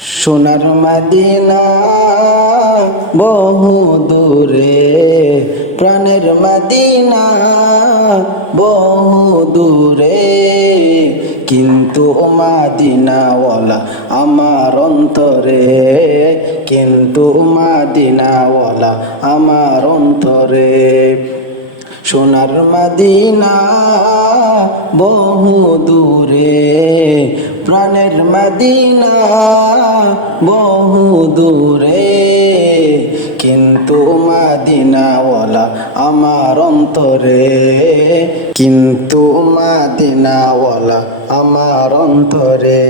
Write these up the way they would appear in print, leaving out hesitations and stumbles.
সোনার মদিনা বহু দূরে, প্রাণের মদিনা বহু দূরে, কিন্তু মদিনাওয়ালা আমার অন্তরে, কিন্তু মদিনাওয়ালা আমার অন্তরে। সোনার মদিনা বহু দূরে, প্রাণের মদিনা বহু দূরে, কিন্তু মদিনাওয়ালা আমার অন্তরে, কিন্তু মদিনাওয়ালা আমার অন্তরে।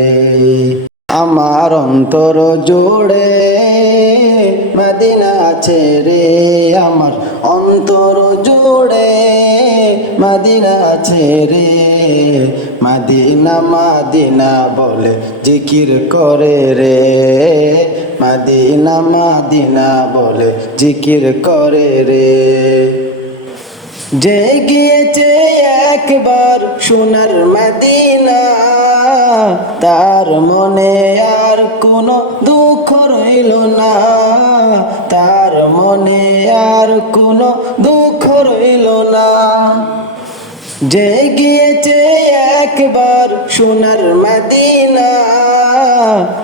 আমার অন্তর জোড়ে মদিনা আছে রে, আমার অন্তর জোড়ে মদিনা আছে রে। মদিনা মদিনা বলে জিকির করে রে, মদিনা মদিনা বলে জিকির করে রে। যে গিয়েছে একবার সোনার মদিনা, তার মনে আর কোনো দুঃখ রইল না, তার মনে আর কোনো দুঃখ রইল না। যে গিয়েছে একবার সোনার মদিনা,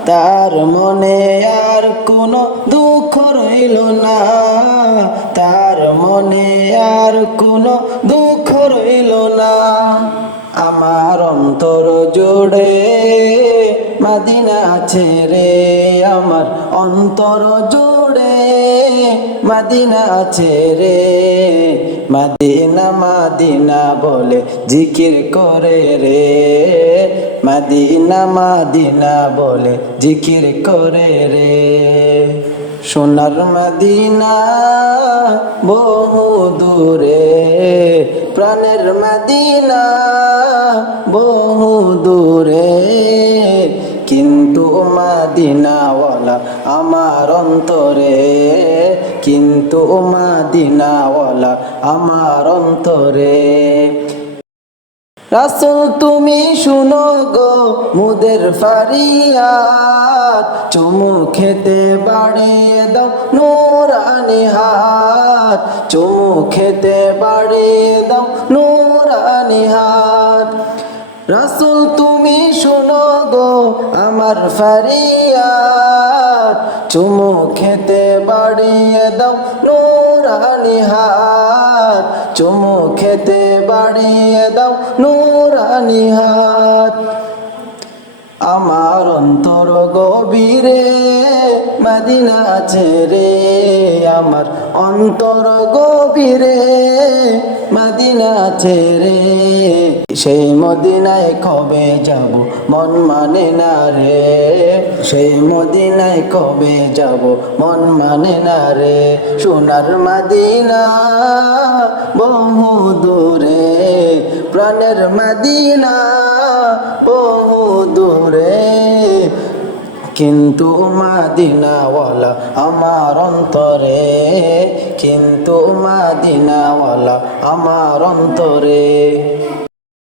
তার মনে আর কোনো দুঃখ রইল না, তার মনে আর কোনো দুঃখ রইল না। আমার অন্তর জুড়ে মদিনা আছে রে, আমার অন্তর জুড়ে মদিনা আছে রে। মদিনা মদিনা বলে জিকির করে রে, মদিনা মদিনা বলে জিকির করে রে। সোনার মদিনা বহু দূরে, প্রাণের মদিনা বহু দূরে, কিন্তু মদিনাওয়ালা আমার অন্তরে, কিন্তু মদিনাওয়ালা আমার অন্তরে। রাসূল তুমি শুনো গো মুদের ফারিয়াদ, চুমু খেতে বাড়িয়ে দাও নূরানি হাত, চুমু খেতে বাড়িয়ে দাও নূরানি হাত। রাসূল তুমি শুনো গো আমার ফারিয়াদ, চুমু খেতে বাড়িয়ে দাও নূরানি হাত, চুমু খেতে বাড়িয়ে দাও নূরানি হাত। আমার অন্তর গভীরে মদিনা আছে রে, আমার অন্তর গভীরে মদিনা আছে রে। সেই মদিনায় কবে যাব মন মানে না রে, সেই মদিনায় কবে যাব মন মানে না রে। সোনার মদিনা বহু দূরে, প্রাণের মদিনা বহু দূরে, কিন্তু মদিনাওয়ালা আমার অন্তরে, কিন্তু মদিনাওয়ালা আমার অন্তরে।